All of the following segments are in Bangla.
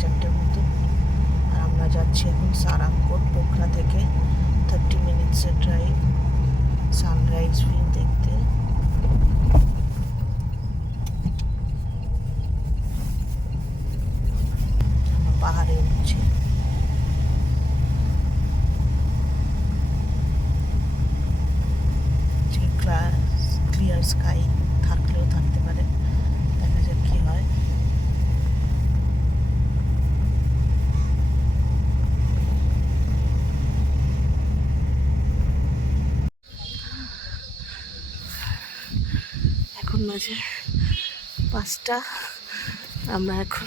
4:30 মতো। আর আমরা যাচ্ছি এখন সারাঙ্গপুর পোখরা থেকে 30 মিনিটসের ড্রাইভ সানরাইজ ভিউ দেখতে। আমরা পাহাড়ে উঠছি। ক্লিয়ার স্কাই থাকলেও থাকতে পারে, দেখা যাক কি হয়। এখন বাজে 5টা। আমরা এখন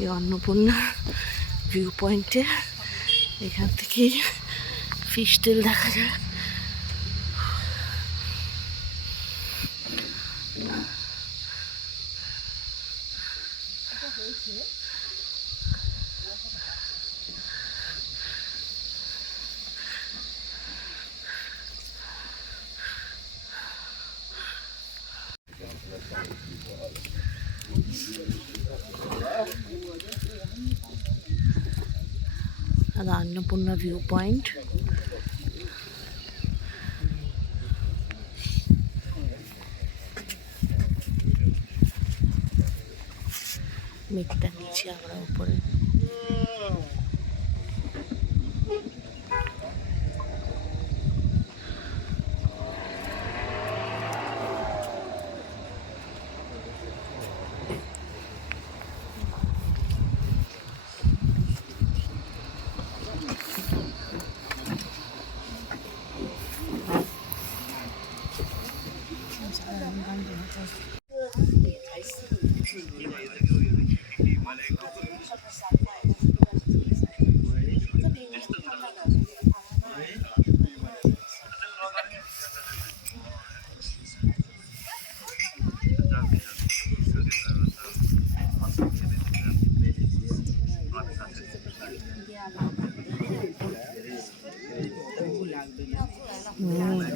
এই অন্নপূর্ণা ভিউ পয়েন্টে, এখান থেকে ফিশ টেল দেখা যায়। Annapurna view point. मेघटा नीचे आमरा ऊपरे।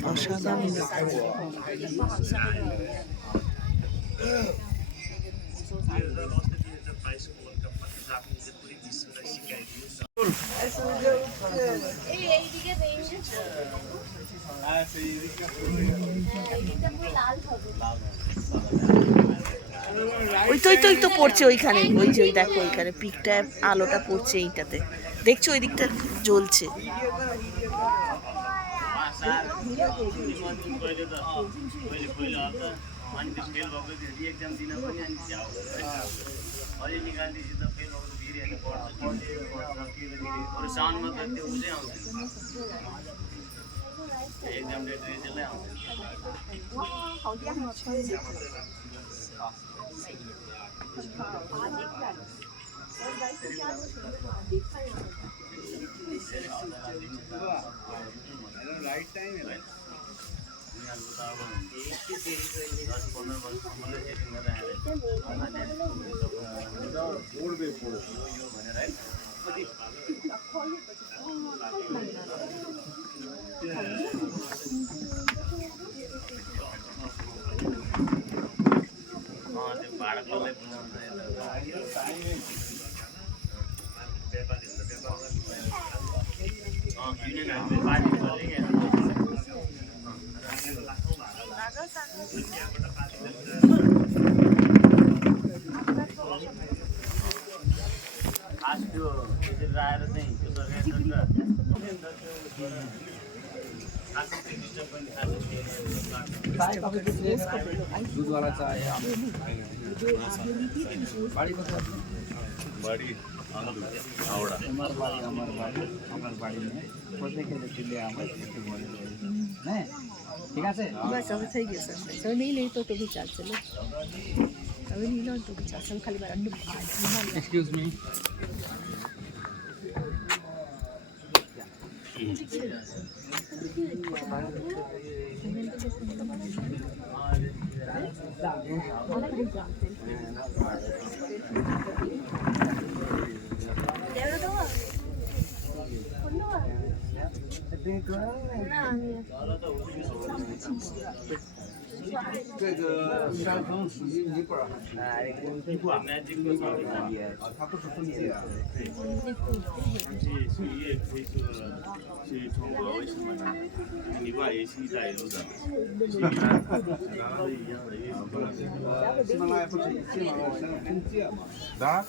অসাধারণ। ওই তো পড়ছে ওইখানে, ওই যে ওই দেখো ওইখানে পিকটা আলোটা পড়ছে এইটাতে, দেখছো ওই দিকটা জ্বলছে। राइट टाइम है दूध वाला चाय बाड़ी बाड़ी हमार बाड़ी में खोदने के लिए चले हैं ठीक है बस अब થઈ ગયો સર તો નહીં લે તો બી ચાલશે લે હવે નહીં લો તો બી ચાલશે ખાલી બાર અંડું એક્સક્યુઝ મી 这个山峰属于尼泊尔，尼泊尔 Yes 它不是分界啊。是也可以说是中国为什么呢？尼泊尔也是一带一路的，是一样的，也是喜马拉雅不是喜马拉雅山分界嘛？да。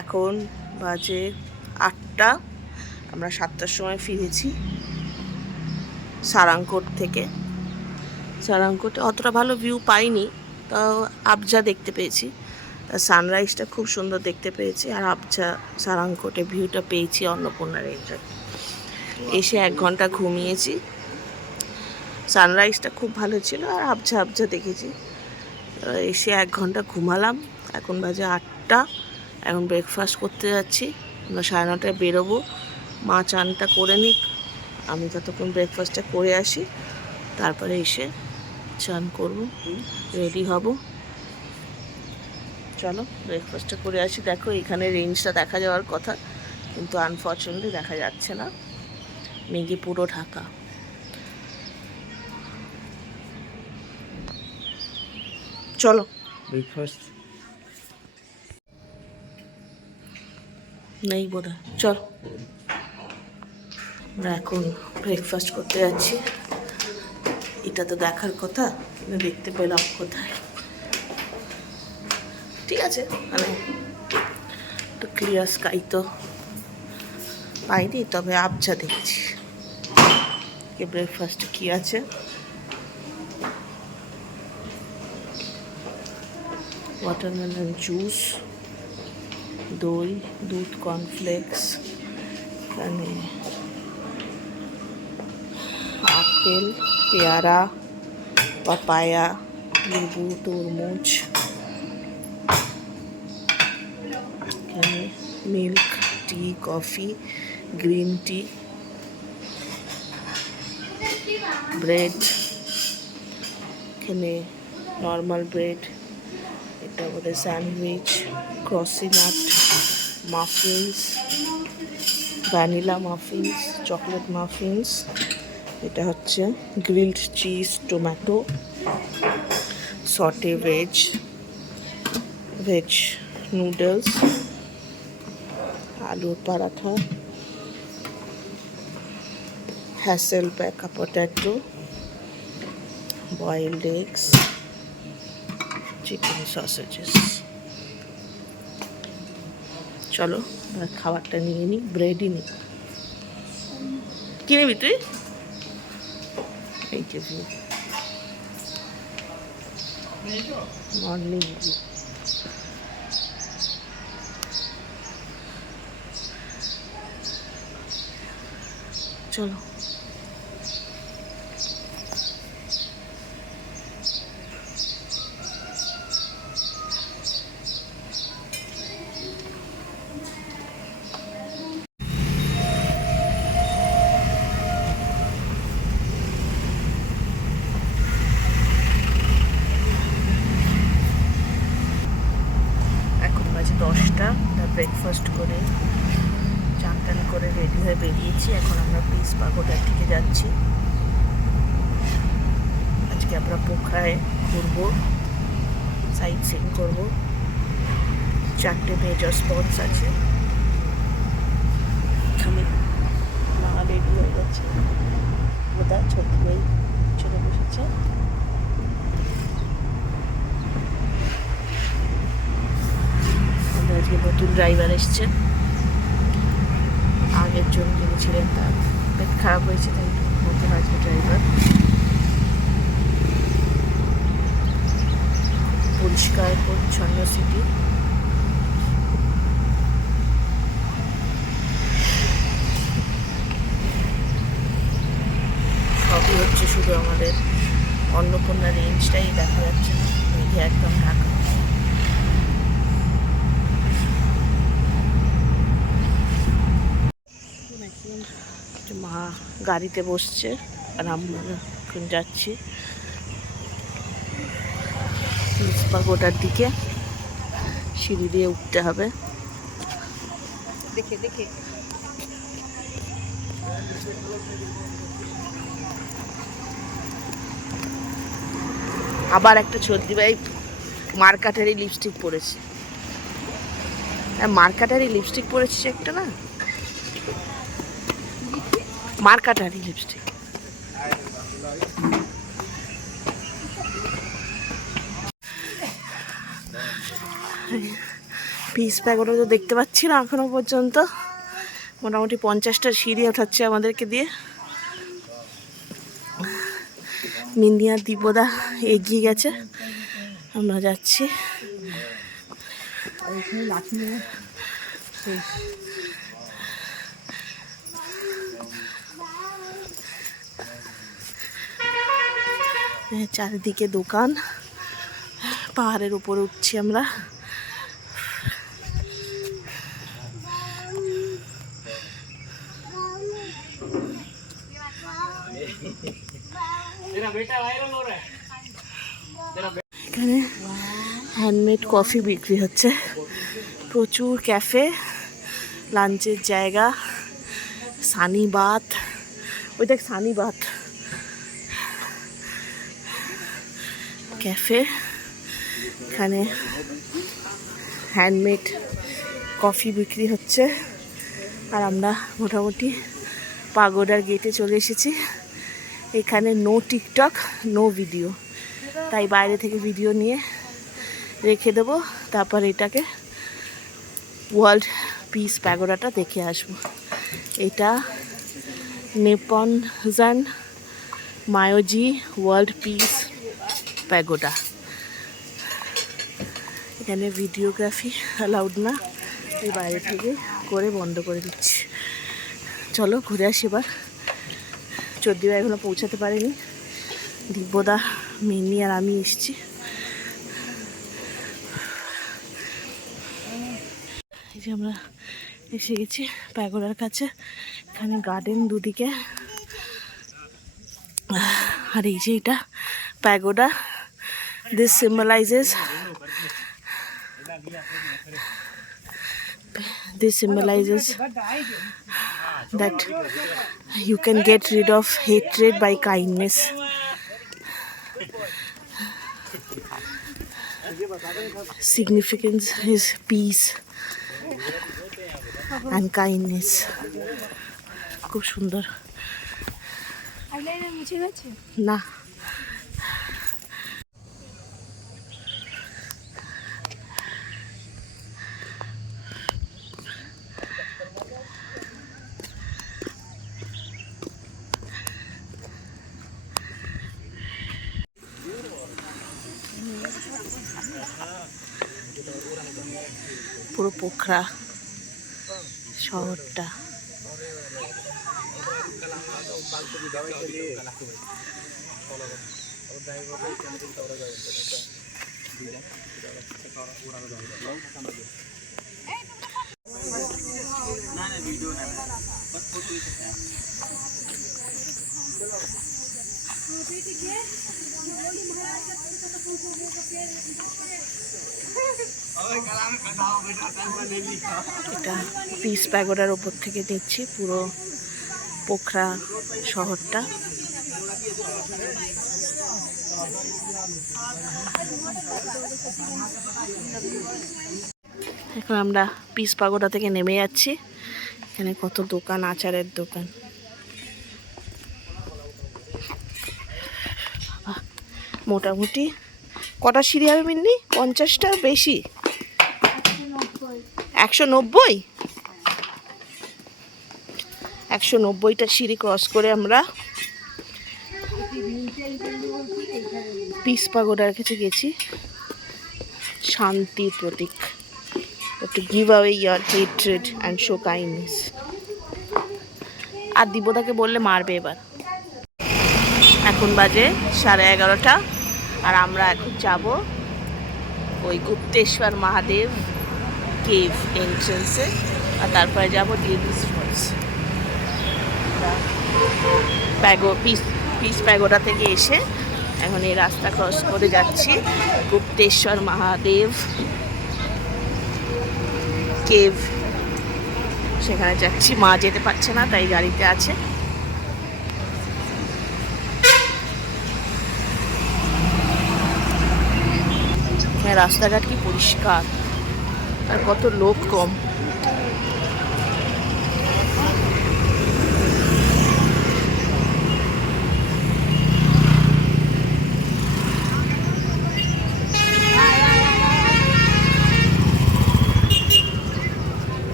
এখন বাজে 8টা, আমরা 7টার সময় ফিরেছি সারাংকোট থেকে। সারাংকোটে অতটা ভালো ভিউ পাইনি, তাও আবজা দেখতে পেয়েছি, সানরাইজটা খুব সুন্দর দেখতে পেয়েছি। আর আবজা সারাংকোটে ভিউটা পেয়েছি অন্নপূর্ণা রেঞ্জে। এসে 1 ঘন্টা ঘুমিয়েছি, সানরাইজটা খুব ভালো ছিল আর আবজা আবজা দেখেছি। এসে 1 ঘন্টা ঘুমালাম। এখন বাজে 8টা, এখন ব্রেকফাস্ট করতে যাচ্ছি। আমরা 9:30টায় বেরোবো। মা চানটা করে নিক, আমি ততক্ষণ ব্রেকফাস্টটা করে আসি, তারপরে এসে চান করব, রেডি হব। চলো ব্রেকফাস্টটা করে আসি। দেখো এখানে রেঞ্জটা দেখা যাওয়ার কথা, কিন্তু আনফর্চুনেটলি দেখা যাচ্ছে না, মেঘে পুরো ঢাকা। চলো ব্রেকফাস্ট নেই বোধহয়, চল। আমরা এখন ব্রেকফাস্ট করতে যাচ্ছি। এটা তো দেখার কথা, কিন্তু দেখতে পেলাম কোথায়। ঠিক আছে, মানে একটু ক্লিয়ার স্কাই তো পাইনি, তবে আবজা দেখছি। ব্রেকফাস্টে কি আছে? ওয়াটারমেলন জুস, দই, দুধ, কর্নফ্লেক্স, এখানে আপেল, পেয়ারা, পাপায়া, লেবু, তরমুজ, এখানে milk, tea, coffee, green tea, bread, এখানে নর্মাল ব্রেড, এটা আমাদের sandwich, croissant, muffins, vanilla muffins, chocolate muffins, এটা হচ্ছে grilled cheese tomato, sauté veg noodles, আলুর paratha, hasselback potato, boiled eggs, chicken sausages. চলো এবার খাবারটা নিয়ে নিই, ব্রেডই নিই। কি নিবি তুই? এই যে মর্নিং চলো। এখন বাজে 10টা, ব্রেকফাস্ট করে চান টান করে রেডি হয়ে বেরিয়েছি। এখন আমরা পিস পাগোডার দিকে যাচ্ছি। আজকে আমরা পোখরায় ঘুরবো, সাইট সিইং করবো। 4টে মেজর স্পটস আছে। আমি মা রেডি হয়ে গেছে, বোধা ছোট ভাই চলে বসেছে। আজকে নতুন ড্রাইভার এসছে, আগের জন যিনি ছিলেন তার পেট খারাপ হয়েছে, তাই নতুন আজকে ড্রাইভার। পরিষ্কার পরিচ্ছন্ন সিটি। সবই হচ্ছে, শুধু আমাদের অন্নপূর্ণা রেঞ্জটাই দেখা যাচ্ছে না, মেঘে একদম ঢাকা। মা গাড়িতে বসছে আর আমরা এখন যাচ্ছি পিস পাগোডার দিকে। সিঁড়ি দিয়ে উঠতে হবে। দেখে দেখে আবার একটা চলতি ভাই মার্কাটারি লিপস্টিক পরেছে। মার্কাটারি লিপস্টিক পরেছিস একটা, না মার্কাটারি লিপস্টিক। পিস প্যাগোডা তো দেখতে পাচ্ছি না এখনো পর্যন্ত। মোটামুটি 50টা সিঁড়ি ওঠাচ্ছে আমাদেরকে দিয়ে। মিন্দি আর দীপদা এগিয়ে গেছে, আমরা যাচ্ছি। চারিদিকে দোকান, পাহাড়ের উপরে উঠছি আমরা। এখানে হ্যান্ডমেড কফি বিক্রি হচ্ছে, প্রচুর ক্যাফে, লাঞ্চের জায়গা, সানি বাথ, ওই দেখ সানি বাথ ক্যাফে। এখানে হ্যান্ডমেড কফি বিক্রি হচ্ছে। আর আমরা মোটামুটি পাগোডার গেটে চলে এসেছি। এখানে নো টিকটক নো ভিডিও, তাই বাইরে থেকে ভিডিও নিয়ে রেখে দেবো, তারপর এটাকে ওয়ার্ল্ড পিস প্যাগোডাটা দেখে আসবো। এটা নেপনজান মায়োজি ওয়ার্ল্ড পিস প্যাগোডা। এখানে ভিডিওগ্রাফি অ্যালাউড না, এই বাইরে থেকে করে বন্ধ করে দিচ্ছি। চলো ঘুরে আসি এবার। চোদ্দিরা এখনো পৌঁছাতে পারেনি, দিব্যদা, মিনি আর আমি এসেছি। এই যে আমরা এসে গেছি প্যাগোডার কাছে। এখানে গার্ডেন দুদিকে, আর এই যে এটা pagoda. This symbolizes that you can get rid of hatred by kindness. Significance is peace and kindness. খুব সুন্দর না? পুরো পোখরা শহরটা। এটা পিস প্যাগোডার ওপর থেকে দেখছি পুরো পোখরা শহরটা। এখন আমরা পিস প্যাগোডা থেকে নেমে যাচ্ছি। এখানে কত দোকান, আচারের দোকান। মোটামুটি কটা সিঁড়ি হবে মিন্নি? 50টার বেশি? 190? 190টা সিঁড়ি ক্রস করে আমরা পিস প্যাগোডার কাছে গেছি। শান্তির প্রতীক। To give away your hatred and show kindness. আর দিব্যদাকে বললে মারবে এবার। এখন বাজে 11:30 আর আমরা এখন যাব ওই গুপ্তেশ্বর মহাদেব কেভ এন্ট্রেন্সে, আর তারপরে যাব ডিভিস ফলস। পিস প্যাগোডা থেকে এসে এখন এই রাস্তা ক্রস করে যাচ্ছি গুপ্তেশ্বর মহাদেব কেভ, সেখানে যাচ্ছি। মা যেতে পারছে না, তাই গাড়িতে আছে। হ্যাঁ, রাস্তাঘাট কি পরিষ্কার, আর কত লোক কম।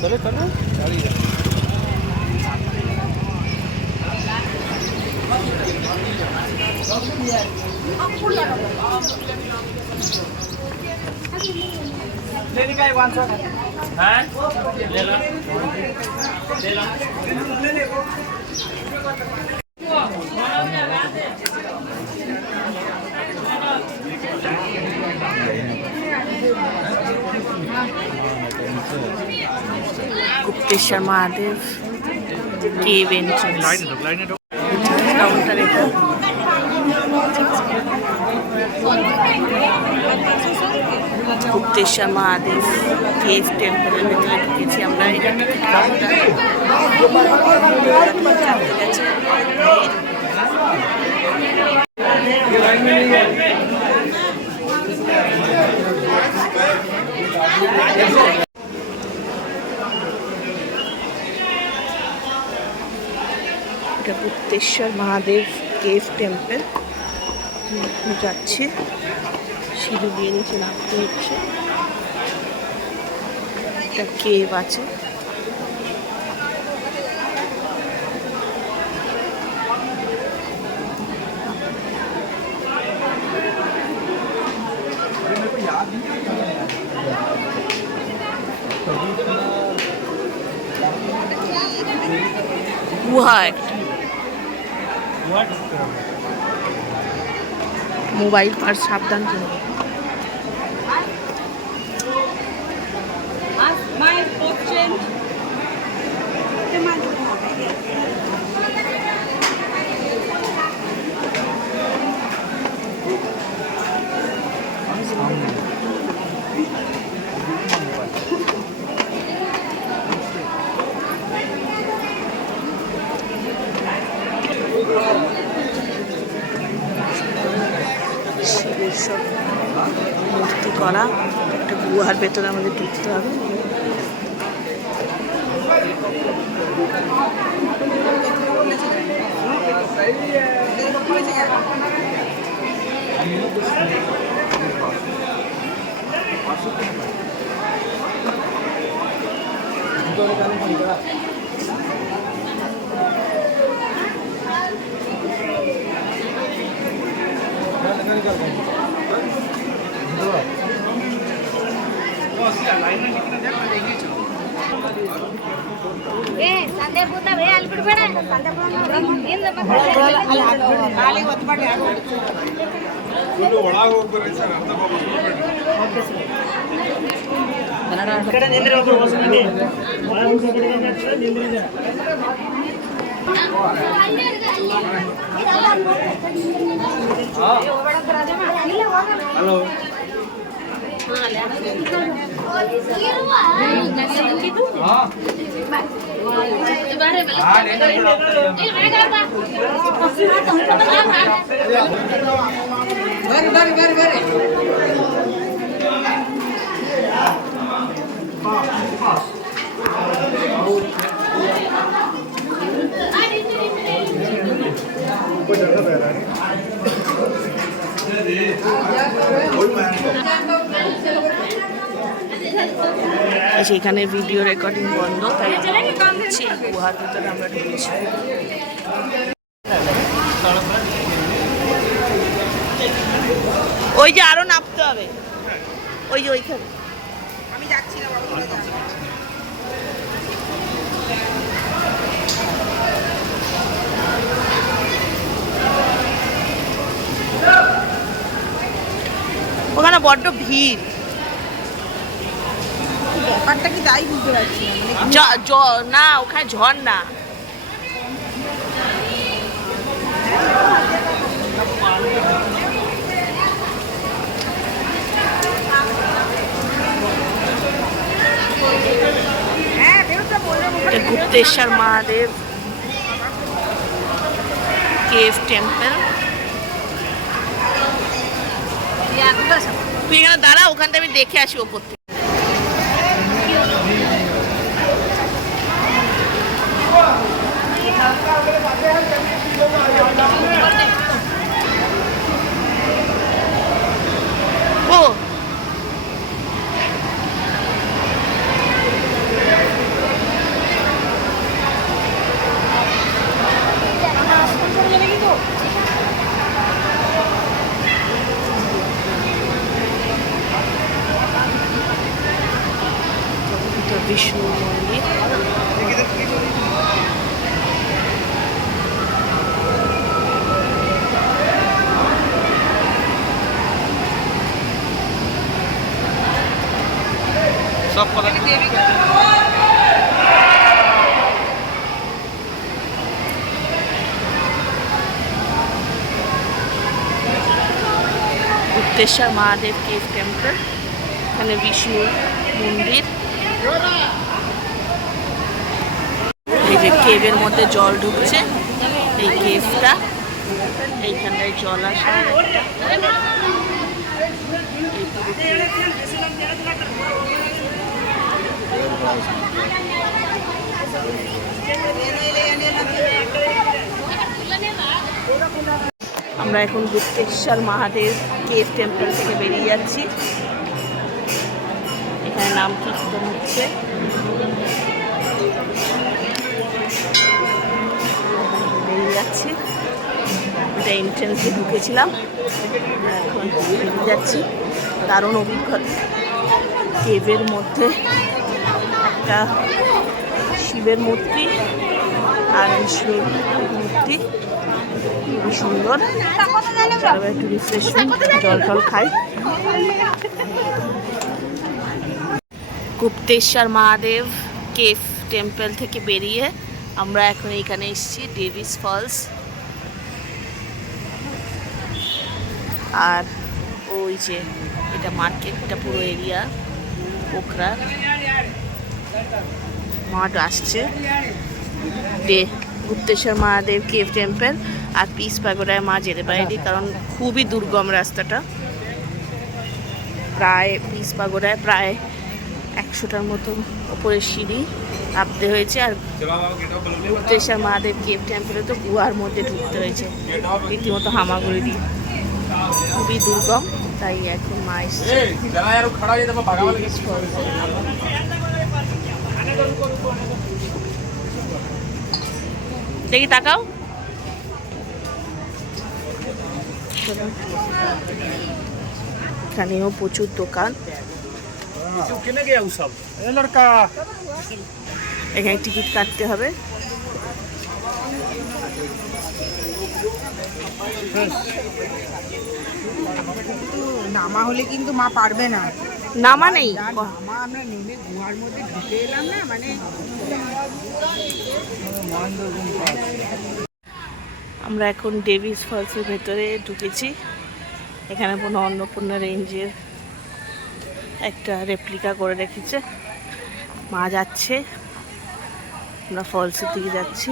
चले चलो गाड़ी लेने का 100 है ले लो ले लो गुप्तेश्वर महादेव केव एंट्रेंस काउंटर এটা। गुप्तेश्वर महादेव केव টেম্পলের ভেতরে ঢুকেছি আমরা। এটা কাউন্টার এটা গুপ্তেশ্বর মহাদেব কেভ টেম্পল। যাচ্ছি, সিঁড়ি দিয়ে নিচে নামতে হচ্ছে। একটা কেভ আছে। গুহা একটা। মোবাইল পার্স সাবধান করো। My fortune শিবের সব মূর্তি করা, একটা গুহার ভেতরে আমাদের ঢুকতে হবে। সেখানে ভিডিও রেকর্ডিং বন্ধ, তাই গুহার ভিতরে আমরা ঢুকছি। ওই যে আরো নামতে হবে, ওই যে ওইখানে আমি যাচ্ছি না বাবা, ওখানে বড্ড ভিড়। ব্যাপারটা কি তাই বুঝতে পারছি না, ওখানে ঝর্ণা। Gupteshwar Mahadev cave temple. তুই এখানে দাঁড়া, ওখান থেকে আমি দেখে আসি ওপর থেকে। ও বিষ্ণু মন্দির। সব কথা গুপ্তেশ্বর মহাদেব কেভ টেম্পল, এখানে বিষ্ণু মন্দির। এই যে কেভের মধ্যে জল ঢুকছে, এই কেভটা, এইখানটায় জল আসে। আমরা এখন গুপ্তেশ্বর মহাদেব কেভ টেম্পল থেকে বেরিয়ে যাচ্ছি। এখানে নাম কীর্তন হচ্ছে। বেরিয়ে যাচ্ছি, এটা এন্ট্রেন্সে ঢুকেছিলাম, এখন বেরিয়ে যাচ্ছি। দারুণ অভিজ্ঞতা। কেভের মধ্যে একটা শিবের মূর্তি আর বিষ্ণুর মূর্তি, খুবই সুন্দর। একটু রিফ্রেশমেন্ট, জল টল খাই। গুপ্তেশ্বর মহাদেব কেভ টেম্পল থেকে বেরিয়ে আমরা এখন এখানে এসেছি ডেভিস ফলস, আর ওই যে এটা মার্কেটটা পুরো এরিয়া পোখরা মাঠ আসছে। গুপ্তেশ্বর মহাদেব কেভ টেম্পল আর পিস পাগোড়ায় মা যেতে পারেনি, কারণ খুবই দুর্গম রাস্তাটা। প্রায় পিস পাগোড়ায় প্রায় 100টার মতো ওপরের সিঁড়ি নামতে হয়েছে, আর গুপ্তেশ্বর মহাদেব কেভ টেম্পলে তো গুহার মধ্যে ঢুকতে হয়েছে রীতিমতো হামাগুড়ি দিয়ে। খুবই দুর্গম, তাই এখন মা এসছে। দেখি তাকাও, এখানেও প্রচুর দোকান। এখানে টিকিট কাটতে হবে। নামা হলে কিন্তু মা পারবে না, নামা নেই, নামা আমরা নেমে গুহার মধ্যে ঢুকে এলাম না, মানে আমরা এখন ডেভিস ফলসের ভেতরে ঢুকেছি। এখানে কোনো অন্নপূর্ণা রেঞ্জের একটা রেপ্লিকা করে রেখেছে। মা যাচ্ছে, আমরা ফলসের দিকে যাচ্ছি।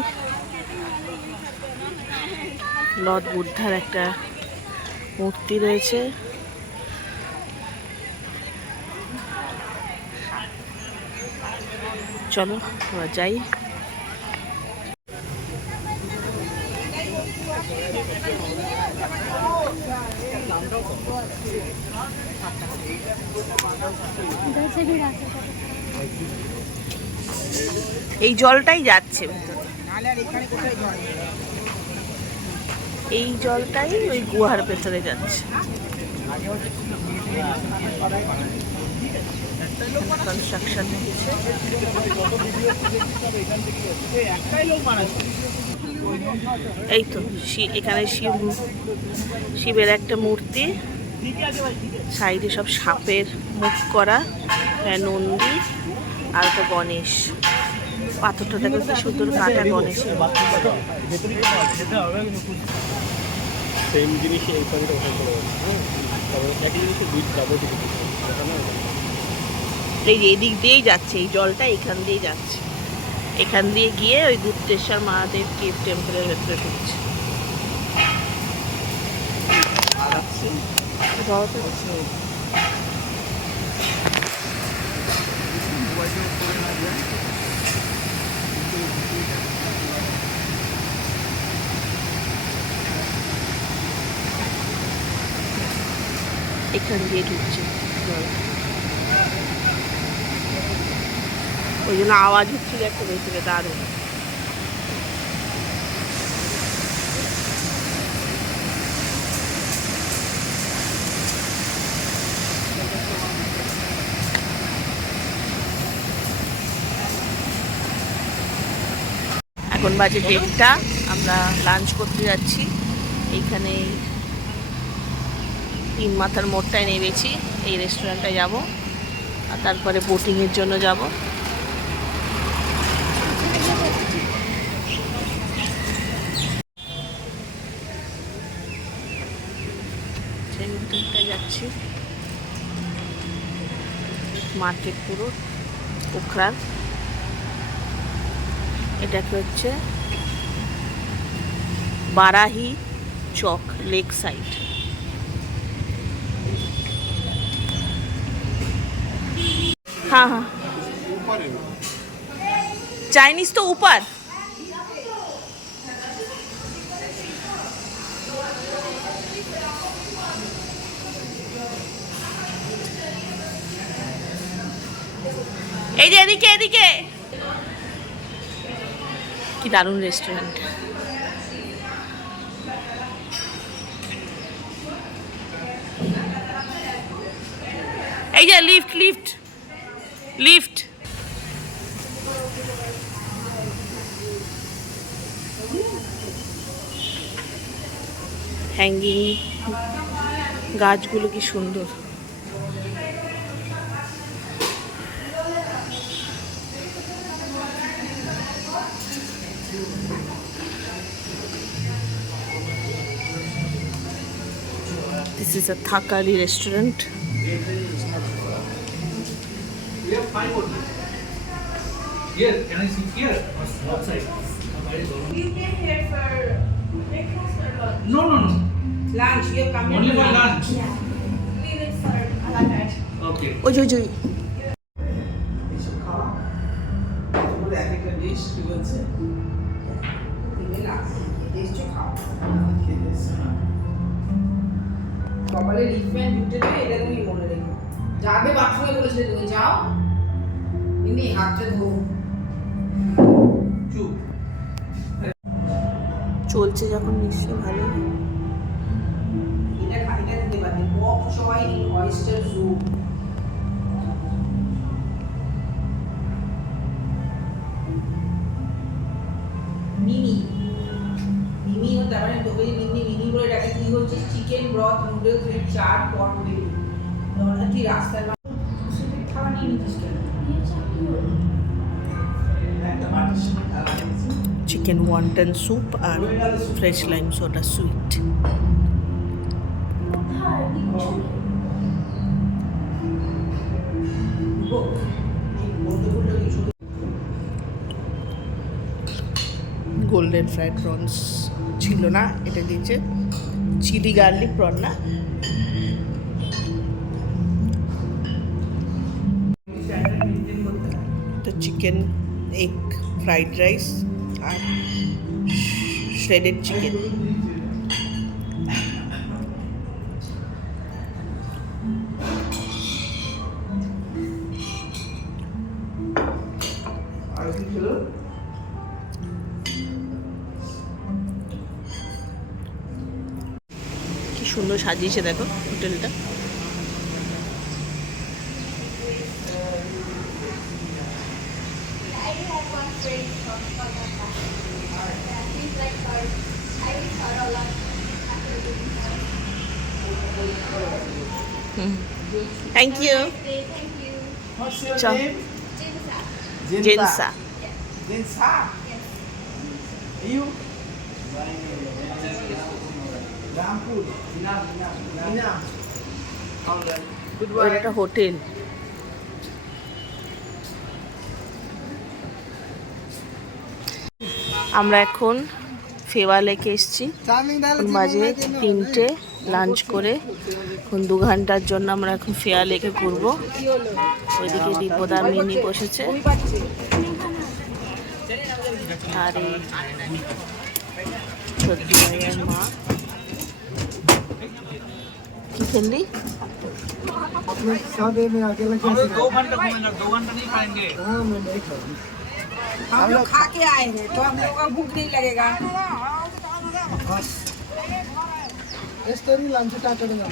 লর্ড বুদ্ধার একটা মূর্তি রয়েছে। চলো আমরা যাই। এই জলটাই যাচ্ছে ভেতরে, নাহলে আর এখানে কোথায় জল? এই জলটাই ওই গুহার ভেতরে যাচ্ছে। কনস্ট্রাকশন হয়েছে। এই তো এখানে শিবের একটা মূর্তি, সাইডে সব সাপের মুখ করা, নন্দী আর তো গণেশ। পাথরটা দেখো কি সুন্দর কাটা গণেশ। এই যে এদিক দিয়েই যাচ্ছে, এই জলটা এখান দিয়েই যাচ্ছে, এখান দিয়ে গিয়ে ওই গুপ্তেশ্বর মহাদেব কেভ টেম্পলের ভেতরে ঢুকছে। এখান দিয়ে ঢুকছে জল, ওই জন্য আওয়াজ হচ্ছিল একটা ভেতরে, দারুণ। এখন বাজে 1:30, আমরা লাঞ্চ করতে যাচ্ছি। এইখানে 3 মাথার মোড়টায় নেমেছি, এই রেস্টুরেন্টটায় যাব, আর তারপরে বোটিংয়ের জন্য যাব। সেই হোটেলটায় যাচ্ছি। মার্কেট পুরো পোখরার। এটাকে হচ্ছে বারাহি চক লেক সাইড। हाँ हाँ चाइनीज तो ऊपर। এই যে এদিকে এদিকে, কি দারুণ রেস্টুরেন্ট। এই যে লিফট লিফট লিফট। হ্যাঙ্গিং গাছগুলো কি সুন্দর। This is a Thakali restaurant. Here, can I sit here? Outside. You came here for breakfast or lunch? No. Lunch. You have come here Only for for lunch. Yeah. We will serve a la carte. Okay. ওই যে ওই যে ওই। এইসব খাওয়া তারপরে এক একটা ডিশ কি বলছে খেতে এসছে না সকালে লিফম্যান ঢুকতে দেবে এটা তুমি মনে রেখো যাবে বাথরুমে বলেছিলে তুমি যাও এমনি হাতটা ধো চুপ চলছে যখন নিশ্চয়ই ভালো। এটা দিতে পারবে বক চয় ইন অয়েস্টার স্যুপ মিমি হতে মানে তোকে যে মিনি বলে ডাকে তুই হচ্ছে চিকেন ব্রথ নুডলস উইথ চাট পট বেবি নর্মাল তুই রাস্তায় খাওয়া নিয়ে নিচ্ছিস কেন একটা বাটির সঙ্গে খাওয়া দিয়েছি চিকেন ওয়ান্টন স্যুপ আর fresh lime soda sweet. Golden fried prawns ছিল না, এটা দিয়েছে চিলি গার্লিক প্রন না। তো চিকেন এগ ফ্রাইড রাইস আর শ্রেডেড চিকেন। আর কি ছিল কি সুন্দর সাজিয়েছে দেখো হোটেলটা। Thank you. What's your Ciao. name? Jensa. Jensa? You? Rampur. Ina. Good ওই one. একটা হোটেল। আমরা এখন ফেওয়া লেকে এসেছি, এখন বাজে 3টে, লাঞ্চ করে এখন 2 ঘন্টার জন্য আমরা এখন ফেওয়া লেকে ঘুরবো। ওইদিকে দীপদার মিনি বসেছে আর এই সত্যি ভাইয়ের মা। কি খেললি? अपने सादे में अकेला कैसे 2 घंटा घूमेंगे, 2 घंटा नहीं खाएंगे। हाँ मैं नहीं खाऊंगा हम लोग खा के आए हैं तो हम लोगों का भूख नहीं लगेगा बस इस तरह लंच स्टार्ट करेंगे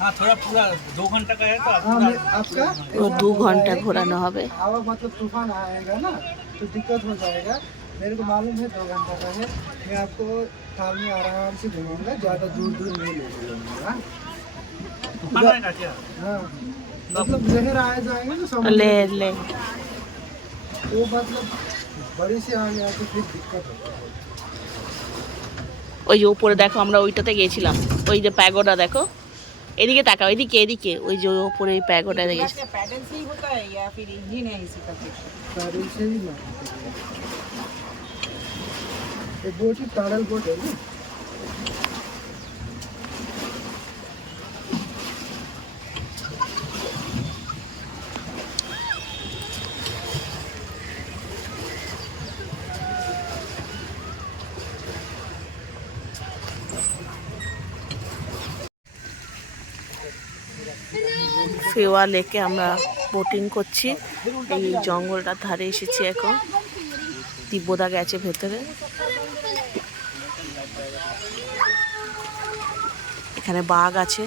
हाँ, थोड़ा पूरा 2 घंटा का है तो हाँ मैं आपका ও 2 ঘন্টা ঘোরানো হবে। हवा मतलब तूफान आएगा ना तो दिक्कत हो जाएगा। मेरे को मालूम है 2 घंटा का है। मैं आपको थाल में आराम से घुमाऊंगा, ज़्यादा दूर दूर नहीं ले जाऊंगा। तूफान आएगा क्या? हाँ मतलब लहर आए जाएंगे ना समझ লে লে वो मतलब बड़ी से आ गया तो फिर दिक्कत होता है। ওই যে উপরে দেখো, আমরা ওইটাতে গেছিলাম, ওই যে প্যাগোডা দেখো, এদিকে তাকাও, এদিকে এদিকে, ওই যে উপরে ওই প্যাগোডা গেছি। पैडल से ही होता है या फिर इंजन है इसी का कुछ पैडल से ही ना ये बोट ही पैडल बोट है ना। ফেওয়া লেকে আমরা বোটিং করছি, এই জঙ্গলটার ধারে এসেছি এখন। দিব্যদা গেছে ভেতরে। এখানে বাঘ আছে,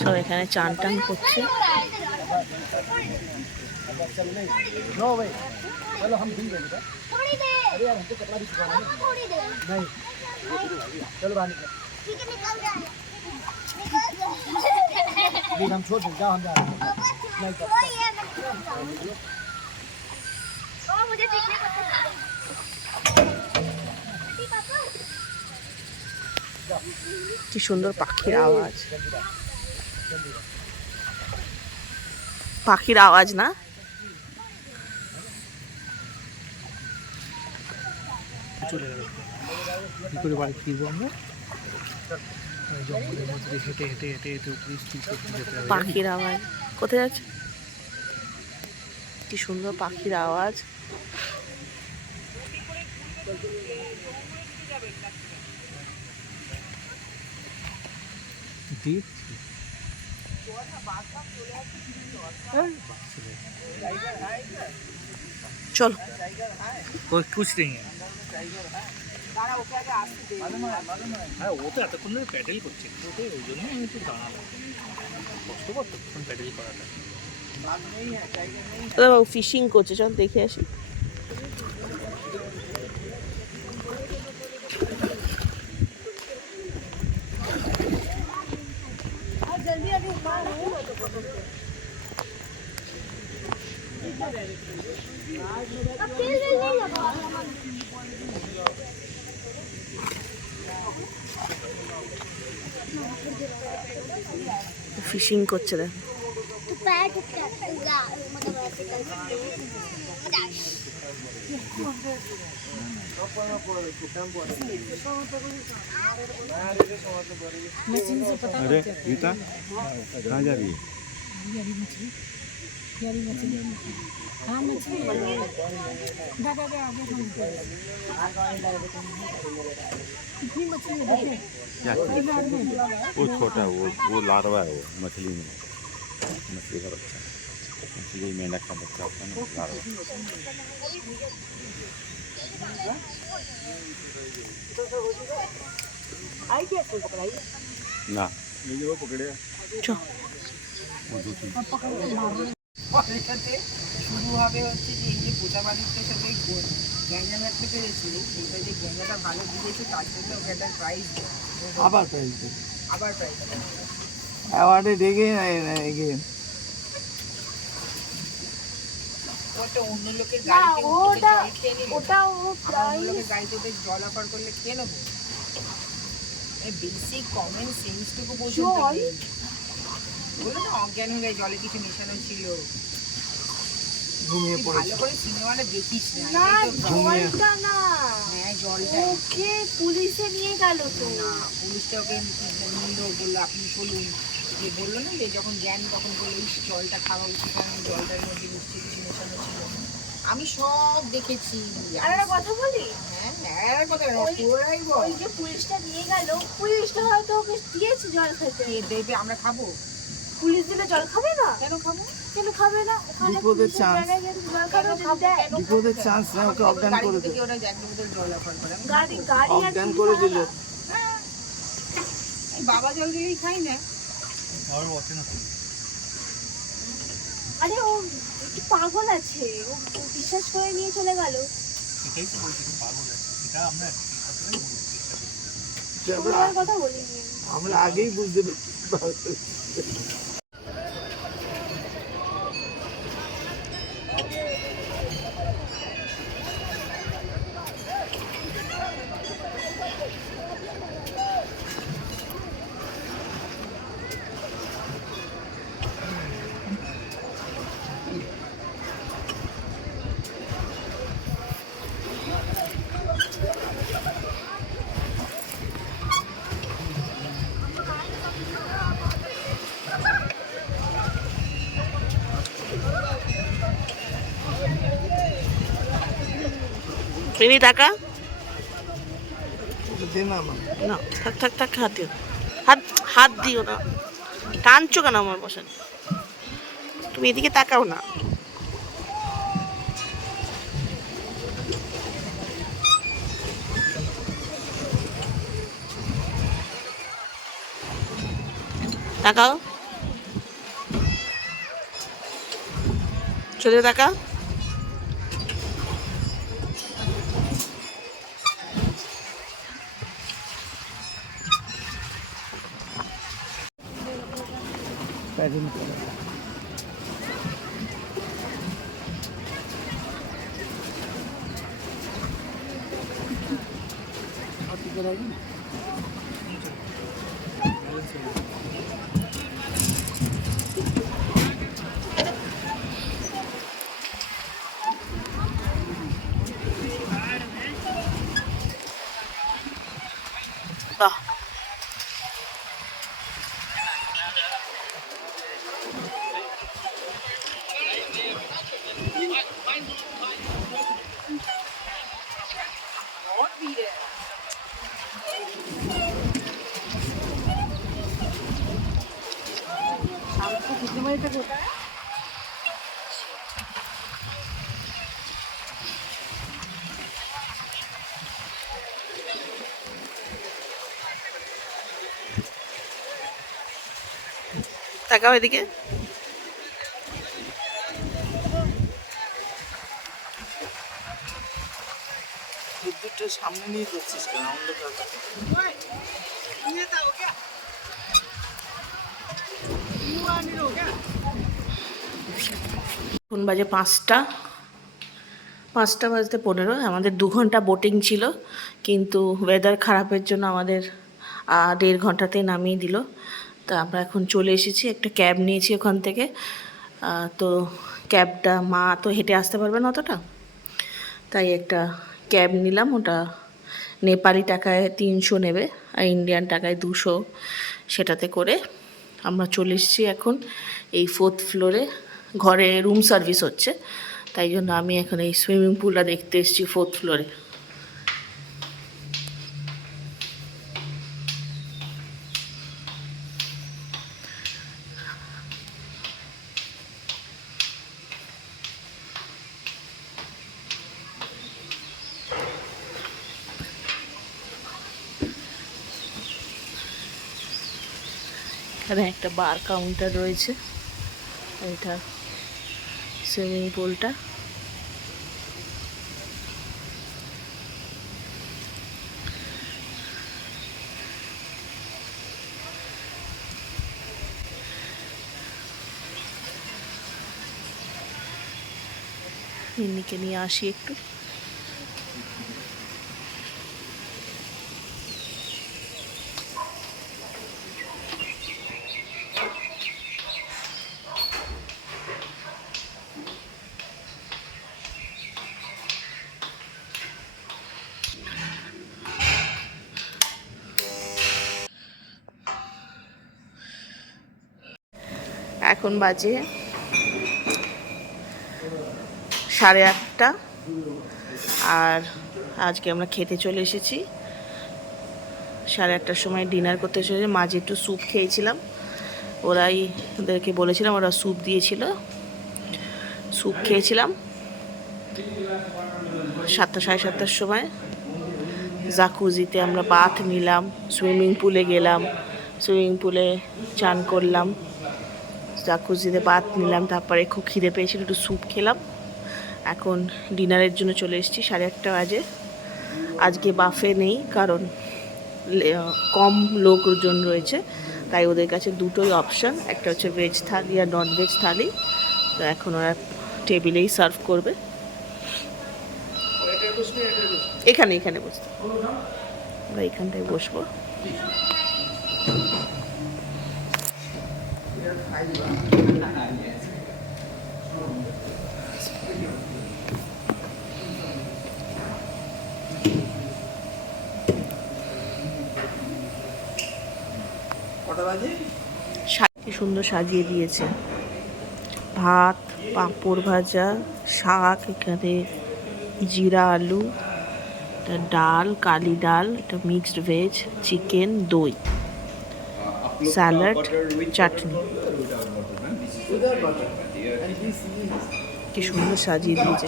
সব এখানে চান টান করছে। नो भाई चलो हम भी लेंगे थोड़ी देर अरे यार हमको कपड़ा भी सुखाना है थोड़ी देर नहीं चलो बाहर निकल ठीक है निकल जाए हम छोड़ दें जाओ हम जा रहे हैं नहीं वही है मैं मुझे सीखने को কি সুন্দর পাখির আওয়াজ, পাখির আওয়াজ না? চলে গেল কি করে বাড়ি ফিরবো আমরা? জঙ্গলের মধ্যে হেঁটে হেঁটে হেঁটে হেঁটে উপরে যেতে হবে। পাখির আওয়াজ কোথায় যাচ্ছে? কি সুন্দর পাখির আওয়াজ। চলো कोई कुछ नहीं है। হ্যাঁ ও তো এতক্ষণ ধরে প্যাডেল করছে, ওটাই ওই জন্য আমি একটু দাঁড়ালাম, কষ্ট করতো প্যাডেল করাটা। ফিশিং করছে, চল দেখে আসি। ফিশিং করছে দেখ। तो पैर टूटता मतलब ऐसे अरे गीता कहाँ जा रही है? क्या? वो छोटा, वो लार्वा है, वो मछली में, मछली का बच्चा, मछली मेंढक का बच्चा होता है ना, लार्वा। ना ये वो पकड़े চল वो दूसरी পরেটাতে শুরু হবে হচ্ছে যে এই যে প্রজাবাদিত্যের সাথে গ্যাঞ্জামাতটা পেরেছি, সেটা যে গ্যাঞ্জাটা ভালো বুঝেছে তার জন্য ওকে একটা প্রাইজ আবার প্রাইজ দেবে, আবার প্রাইজ অ্যাওয়ার্ডে ডেকে এগেন। ওটা অন্য লোকের গাড়িতে উঠে জল খেয়ে নিল, ওটা ও অন্য লোকের গাড়িতে উঠে জল অফার করলে খেয়ে নেবো? বেসিক কমন সেন্সটুকু পর্যন্ত নেই। বললো না অজ্ঞান হয়ে যায়, জলে কিছু মেশানো ছিল। ঘুমিয়ে তুই পড়েছে। ভালো করে সিনেমাটা দেখিস না, না এটাই তো problem। জলটা না, হ্যাঁ জলটা ওকে পুলিশে নিয়ে গেল তো। না, পুলিশটা ওকে নিল, বললো আপনি চলুন, যে বললো না যে যখন জ্ঞান তখন বললো "ইস, জলটা খাওয়া উচিত, কারণ জলটার মধ্যে নিশ্চয়ই কিছু মেশানো ছিল"। আমি সব দেখেছি। আর একটা কথা বলি, হ্যাঁ কথা না, পুরোটাই বল। ওই যে পুলিশটা নিয়ে গেল, পুলিশটা হয়তো ওকে দিয়েছে জল খেতে। কে দেবে? আমরা খাবো? পুলিশ দিলে জল খাবে না? কেন খাবো? কেন খাবে না? ওখানে বিপদের পুলিশের chance। জায়গায় গেলে জল খাবে কেন না, খাবো? দেয়। কেন বিপদের খাবো? চান্স না, ওকে অজ্ঞান করে গাড়িতে দিল, গিয়ে ওরা এক বোতল জল অফার করে। আমি গাড়ি গাড়ি আর অজ্ঞান পুলিশ করে দিল। আলাদা। এই বাবা জল দিয়েই খাই না। আর ওঠে না। আরে ও একটু পাগল আছে, ও বিশ্বাস করে নিয়ে চলে গেল। এটাই তো বলছি, খুব পাগল আছে। এটা আমরা তোমার কথা বলিনি। আমরা আগেই বুঝতে পারছি। মিনি টাকা দে না আমার। না, থাক থাক থাক, হাত দিও, হাত হাত দিও না, টানছো কেন আমার বসেন? তুমি এদিকে তাকাও না। তাকাও, চলে তাকা। প্যাডেল করে। जाएगी ना। বাহ, তাকাও এদিকে। বিদ্যুৎটা সামনে নিয়ে করছিস কেন? এখন বাজে 5টা 5:15। আমাদের 2 ঘন্টা বোটিং ছিল, কিন্তু ওয়েদার খারাপের জন্য আমাদের 1.5 ঘন্টাতেই নামিয়ে দিল। তা আমরা এখন চলে এসেছি, একটা ক্যাব নিয়েছি ওখান থেকে। তো ক্যাবটা, মা তো হেঁটে আসতে পারবে না অতটা, তাই একটা ক্যাব নিলাম। ওটা নেপালি টাকায় 300 নেবে আর ইন্ডিয়ান টাকায় 200। সেটাতে করে আমরা চলে এসেছি এখন এই 4th ফ্লোরে। ঘরে রুম সার্ভিস হচ্ছে, তাই জন্য আমি এখন এই সুইমিং পুলটা দেখতে এসেছি 4th ফ্লোরে। এখানে একটা বার কাউন্টার রয়েছে, এটা সুইমিং পুলটা। মিনিকে নিয়ে আসি একটু। এখন বাজে 8:30, আর আজকে আমরা খেতে চলে এসেছি। 8:30টার সময় ডিনার করতে এসেছি। মাঝে একটু স্যুপ খেয়েছিলাম, ওরাই ওদেরকে বলেছিলাম, ওরা স্যুপ দিয়েছিল, স্যুপ খেয়েছিলাম। 7টা, 7:30টার সময় জাকুজিতে আমরা বাথ নিলাম, সুইমিং পুলে গেলাম, সুইমিং পুলে চান করলাম, জাকুজিতে বাথ নিলাম, তারপরে খুব খিদে পেয়েছিল, একটু স্যুপ খেলাম। এখন ডিনারের জন্য চলে এসেছি। 8:30 বাজে। আজকে বাফে নেই, কারণ কম লোকজন রয়েছে, তাই ওদের কাছে দুটোই অপশান, একটা হচ্ছে ভেজ থালি আর নন ভেজ থালি। তো এখন ওরা টেবিলেই সার্ভ করবে। এখানে বসতে, আমরা এখানটায় বসবো। কি সুন্দর সাজিয়ে দিয়েছে, ভাত, পাঁপড় ভাজা, শাক, এখানে জিরা আলু, এটা ডাল, কালি ডাল, এটা মিক্সড ভেজ, চিকেন, দই, স্যালাড, চাটনি। কি সুন্দর সাজিয়ে দিয়েছে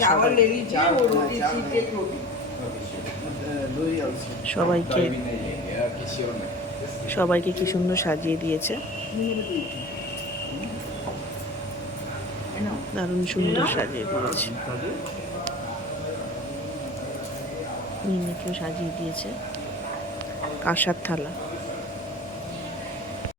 সবাইকে কি সুন্দর সাজিয়ে দিয়েছে, দারুণ সুন্দর সাজিয়ে দিয়েছে। মিনিকেও সাজিয়ে দিয়েছে, কাঁসার থালা।